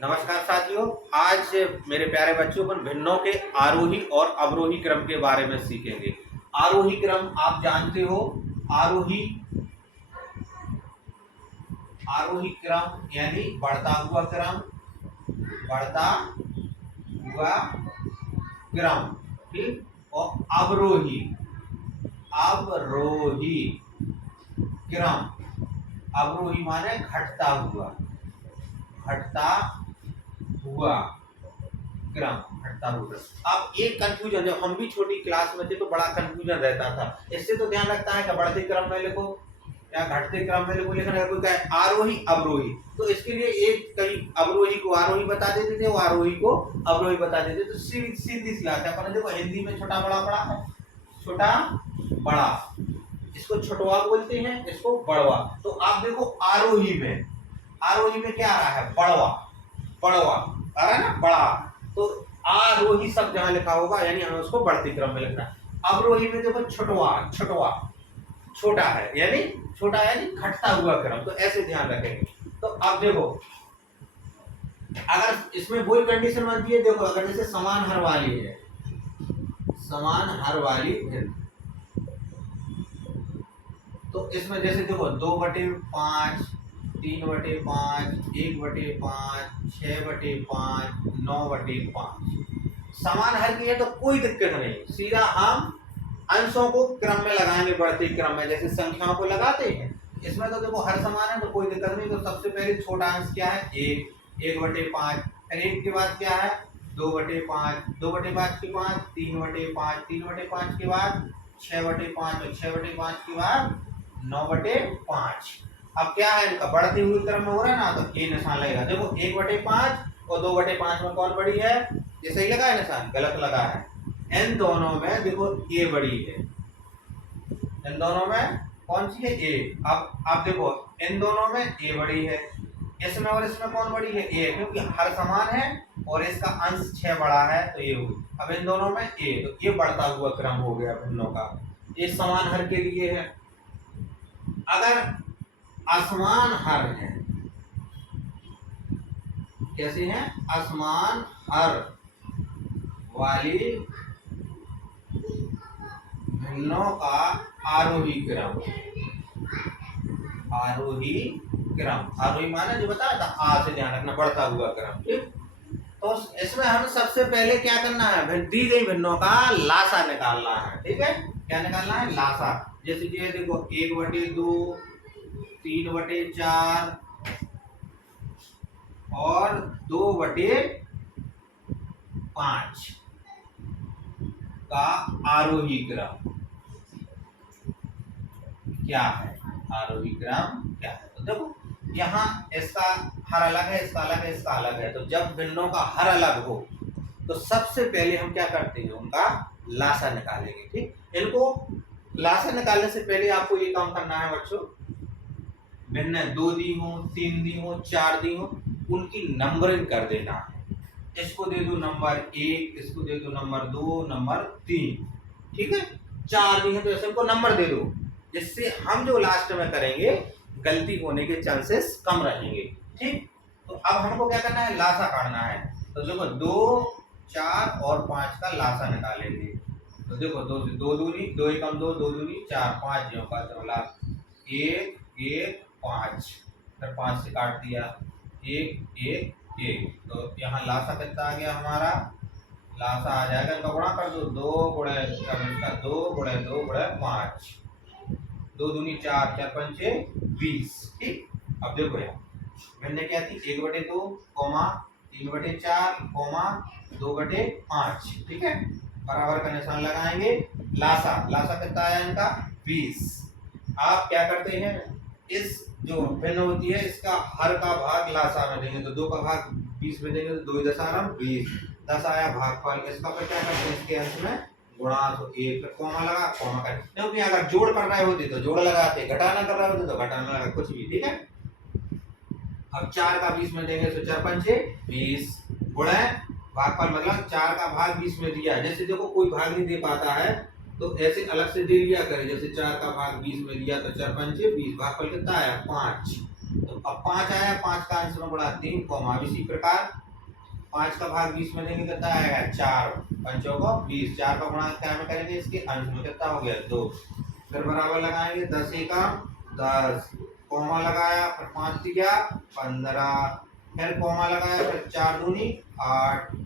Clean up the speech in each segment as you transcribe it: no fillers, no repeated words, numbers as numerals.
नमस्कार साथियों। आज मेरे प्यारे बच्चों अपन भिन्नों के आरोही और अवरोही क्रम के बारे में सीखेंगे। आरोही क्रम आप जानते हो। आरोही आरोही क्रम यानी बढ़ता हुआ क्रम, बढ़ता हुआ क्रम, ठीक। और अवरोही अवरोही क्रम, अवरोही माने घटता हुआ, घटता हुआ क्रम, घटता हुआ। अब एक कंफ्यूजन, जब हम भी छोटी क्लास में थे तो बड़ा कंफ्यूजन रहता था। इससे तो ध्यान रखता है कि बढ़ते क्रम में लिखो या घटते क्रम में लिखो, लेकिन अगर कोई कहे आरोही अवरोही तो इसके लिए एक कहीं अवरोही को आरोही बता देते थे, वो आरोही को अवरोही बता देते थे। तो सीधी सीधी सी बात है। अपन देखो हिंदी में छोटा बड़ा पढ़ा है, छोटा बड़ा, इसको छोटवा बोलते हैं, इसको बड़वा। तो आप देखो आरोही में क्या आ रहा है, बड़वा, बड़वा आ रहा है ना, बड़ा। तो आरोही सब जहां लिखा होगा यानी हमें उसको बढ़ते क्रम में लिखना है। अवरोही में देखो छोटवा, छोटवा छोटा है यानी छोटा यानी घटता हुआ क्रम, तो ऐसे ध्यान रखेंगे। तो अब देखो अगर इसमें वही कंडीशन बनती है, देखो अगर जैसे समान हर वाली है, समान हर वाली है, तो इसमें जैसे देखो 2/5, 3/5, 1/5, 6/5, 9/5 समान हर की है तो कोई दिक्कत नहीं, सीधा हम अंशों को क्रम में लगाएंगे बढ़ते क्रम में, जैसे संख्याओं को लगाते हैं। इसमें तो देखो हर समान है तो कोई दिक्कत नहीं। तो सबसे पहले छोटा अंश क्या है, 1/5, फिर 1 के बाद क्या है 2/5, 2/5 के बाद 3/5, 3/5 के बाद 6/5 और 6/5 के बाद 9/5। अब क्या है इनका बढ़ते हुए क्रम में हो रहा है ना, तो ये निशान लगेगा। देखो 1/5 और 2/5 में कौन बड़ी है, ये सही लगा है निशान, गलत लगा है। इन दोनों में देखो ए बड़ी है, इन दोनों में कौन सी है, ए। अब आप देखो इन दोनों में ए बड़ी है, इसमें और इसमें कौन बड़ी है, ए, क्योंकि हर समान है और इसका अंश 6 बड़ा है तो ये होगी। अब इन दोनों में ए, तो ये बढ़ता हुआ क्रम हो गया भिन्नों का, ये समान हर के लिए है। अगर असमान हर है, कैसे हैं, असमान हर वाली भिन्नों का आरोही क्रम, आरोही क्रम, आरोही माने जो बताया था, आ से ध्यान रखना, बढ़ता हुआ क्रम, ठीक। तो इसमें हमें सबसे पहले क्या करना है, दी गई भिन्नों का लासा निकालना है, ठीक है। क्या निकालना है, लासा। जैसे कि ये देखो 1/2, 3/4 और 2/5 का आरोही क्रम क्या है, आरोही क्रम क्या है। तो देखो यहाँ इसका हर अलग है, इसका अलग है, इसका अलग है। तो जब भिन्नों का हर अलग हो तो सबसे पहले हम क्या करते हैं, उनका लासा निकालेंगे, ठीक। इनको लासा निकालने से पहले आपको ये काम करना है बच्चों, भिन्न 2 दी हो, 3 दी हो, 4 दी हो, उनकी नंबरिंग कर देना है। इसको दे दो नंबर 1, इसको दे दो नंबर 2, नंबर 3, ठीक है। 4 दी है तो ऐसे इनको नंबर दे दो, जिससे हम जो लास्ट में करेंगे गलती होने के चांसेस कम रहेंगे, ठीक। तो अब हमको क्या करना है, लासा काटना है। तो देखो 2, 4 और 5 का लासा निकालेंगे। तो देखो 2 से 2 दूनी, 2 एकम 2, 2 दूनी 4, 5 जो का चलो लास्ट 1, 1, 5, फिर 5 से काट दिया 1, 1, 1। तो यहाँ लासा कितना आ गया हमारा, लासा आ जाएगा, इनका गुणा कर दो, 2 गुणे 2 गुणे 2 गुणे 5, 2 दूनी 4, 4 पंचे 20, ठीक। अब देखो यार मैंने क्या थी, 1/2, 3/4, 2/5, ठीक है। बराबर का निशान लगाएंगे। लासा, लासा कितना आया इनका 20। आप क्या करते हैं, इस जो भिन्न होती है इसका हर का भाग लासा में देंगे, तो 2 का भाग 20 में देंगे तो 2 10 20, 10 आया भागफल। इसका फिर क्या करते हैं, इसके अंश में गुणा, तो 1 फिर कॉमा लगा, कॉमा कर, क्योंकि अगर जोड़ कर रहे होते तो जोड़ लगाते, घटाना कर रहे होते तो घटाना लगा, कुछ भी, ठीक है। अब 4 का 20 में देंगे तो 4 पंचे 20, गुणा भागफल, मतलब 4 का भाग 20 में दिया है। जैसे देखो कोई भाग नहीं दे पाता है तो ऐसे अलग से दे लिया करें, जैसे 4 का भाग 20 में दिया तो 4 पंचे 20, भागफल कितना आया 5, तो अब 5 आया, 5 का अंश में गुणा 3 कॉमा, इसी प्रकार 5 का भाग 20 में देंगे कितना आएगा 4, 5 को 20, 4 का गुणा क्या में करेंगे इसके अंश में, कितना हो गया 2, फिर बराबर लगाएंगे 10 एका 10, कॉमा लगाया, फिर 5 दिया 15, फिर कॉमा लगाया, फिर 4 दूनी 8,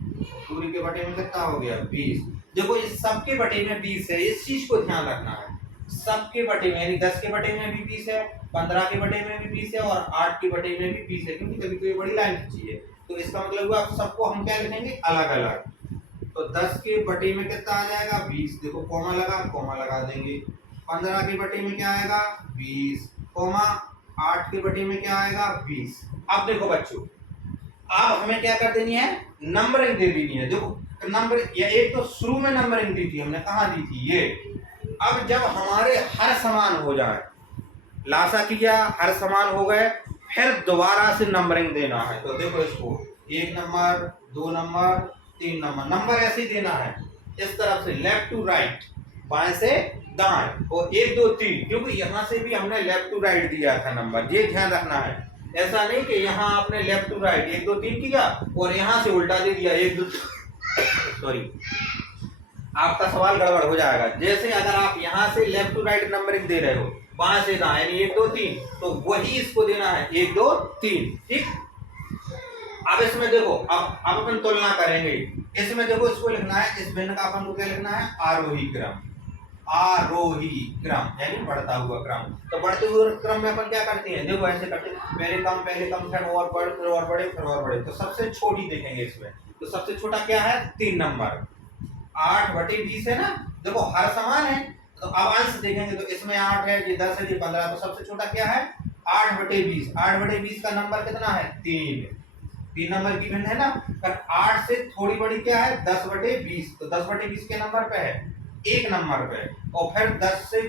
पूरी के बटे में कितना हो गया 20। देखो इस सबके बटे में 20 है, इस चीज को ध्यान रखना है। सबके बटे में यानी 10 के बटे में भी 20 है, 15 के बटे में भी 20 है और 8 के बटे में भी 20 है, क्योंकि कभी कोई बड़ी लाइन खींची है। तो इसका मतलब हुआ सबको हम क्या लिखेंगे अलग अलग। तो 10 के बटे में कितना आ जाएगा 20, देखो कॉमा लगा देंगे। 15 के बटे में क्या आएगा 20, कॉमा 8 के बटे में क्या आएगा 20। अब देखो बच्चों, अब हमें क्या कर देनी है नंबरिंग दे देनी है। देखो नंबर या एक तो शुरू में नंबरिंग दी थी हमने, कहाँ दी थी ये। अब जब हमारे हर समान हो जाए, लासा किया हर समान हो गए, फिर दोबारा से नंबरिंग देना है। तो देखो इसको 1 नंबर 2 नंबर 3 नंबर, नंबर ऐसे ही देना है इस तरफ से लेफ्ट टू राइट, बाएं से दाएं, और 1 2 3, क्योंकि यहाँ से भी हमने लेफ्ट टू राइट दिया था नंबर, ये ध्यान रखना है। ऐसा नहीं कि यहाँ आपने लेफ्ट टू राइट 1 2 3 किया और यहाँ से उल्टा दे दिया 1 2 सॉरी, आपका सवाल गड़बड़ हो जाएगा। जैसे अगर आप यहाँ से लेफ्ट टू राइट नंबरिंग दे रहे हो, बाएं से दाएं यानी 1 2 3, तो वही इसको देना है 1 2 3, ठीक। अब इसमें देखो, अब अपन तुलना करेंगे। इसमें देखो इसको लिखना है, इस भिन्न का अपन को क्या लिखना है आरोही क्रम, आरोही क्रम यानी बढ़ता हुआ क्रम। तो बढ़ते हुए क्रम में अपन क्या करते हैं, देखो ऐसे करते हैं, पहले कम फिर और बढ़े फिर और बढ़े फिर और बढ़े। तो सबसे छोटी देखेंगे इसमें, तो सबसे छोटा क्या है 3 नंबर, 8/20 है ना। देखो हर समान है, तो अब अंश देखेंगे तो इसमें 8 है, ये 10 है, ये 15, तो सबसे छोटा क्या है 8/20। 8/20 का नंबर कितना है 3 नंबर की भिन्न है ना। पर 8 से थोड़ी बड़ी क्या है 10/20, तो 10/20 के नंबर पे है 1 नंबर पे, और फिर 10 से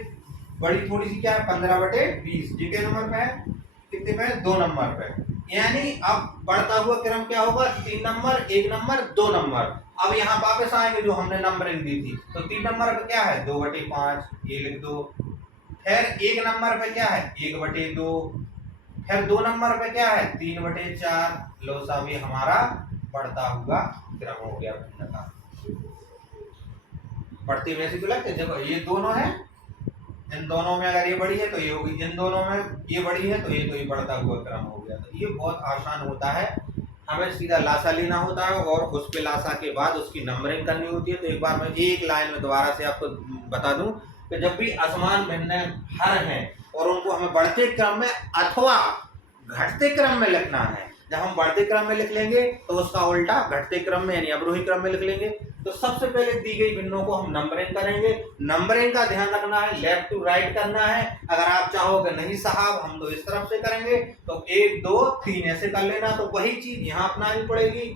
बड़ी थोड़ी सी क्या है 15/20, जी के नंबर पे है, कितने पे है 2 नंबर पे। यानी अब बढ़ता हुआ क्रम क्या होगा 3 नंबर 1 नंबर 2 नंबर। अब यहाँ वापस आएंगे जो हमने नंबरिंग दी थी, तो 3 नंबर पे क्या है 2/5, ये लिख दो। फिर 1 नंबर पे क्या है 1/2, फिर 2 नंबर पे क्या है 3/4। लो साहब ये हमारा बढ़ता हुआ क्रम हो गया भिन्न का। बढ़ती हुई ऐसी तो लगती है, देखो ये दोनों है, इन दोनों में अगर ये बड़ी है तो ये होगी, इन दोनों में ये बड़ी है तो ये बढ़ता हुआ क्रम हो गया। तो ये बहुत आसान होता है, हमें सीधा लासा लेना होता है और उस पे लासा के बाद उसकी नंबरिंग करनी होती है। तो एक बार मैं एक लाइन में दोबारा से आपको बता दूं कि जब भी असमान भिन्न हर हैं और उनको हमें बढ़ते क्रम में अथवा घटते क्रम में लिखना है। जब हम बढ़ते क्रम में लिख लेंगे तो उसका उल्टा घटते क्रम में यानी अवरोही क्रम में लिख लेंगे। तो सबसे पहले दी गई भिन्नों को हम नंबरिंग करेंगे। नंबरिंग का ध्यान रखना है, लेफ्ट टू राइट करना है। अगर आप चाहोगे नहीं साहब हम तो इस तरफ से करेंगे तो 1 2 3 ऐसे कर लेना। तो वही चीज यहाँ अपनानी पड़ेगी,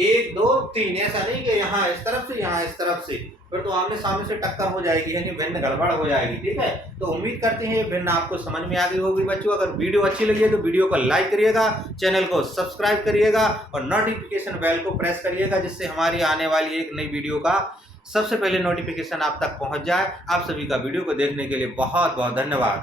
1 2 3, ऐसा नहीं कि यहाँ इस तरफ से यहाँ इस तरफ से, फिर तो आमने सामने से टक्कर हो जाएगी, यानी भिन्न गड़बड़ हो जाएगी। ठीक है, तो उम्मीद करते हैं ये भिन्न आपको समझ में आ गई होगी बच्चों। अगर वीडियो अच्छी लगी है तो वीडियो को लाइक करिएगा, चैनल को सब्सक्राइब करिएगा और नोटिफिकेशन बेल को प्रेस करिएगा, जिससे हमारी आने वाली एक नई वीडियो का सबसे पहले नोटिफिकेशन आप तक पहुंच जाए। आप सभी का वीडियो को देखने के लिए बहुत बहुत धन्यवाद।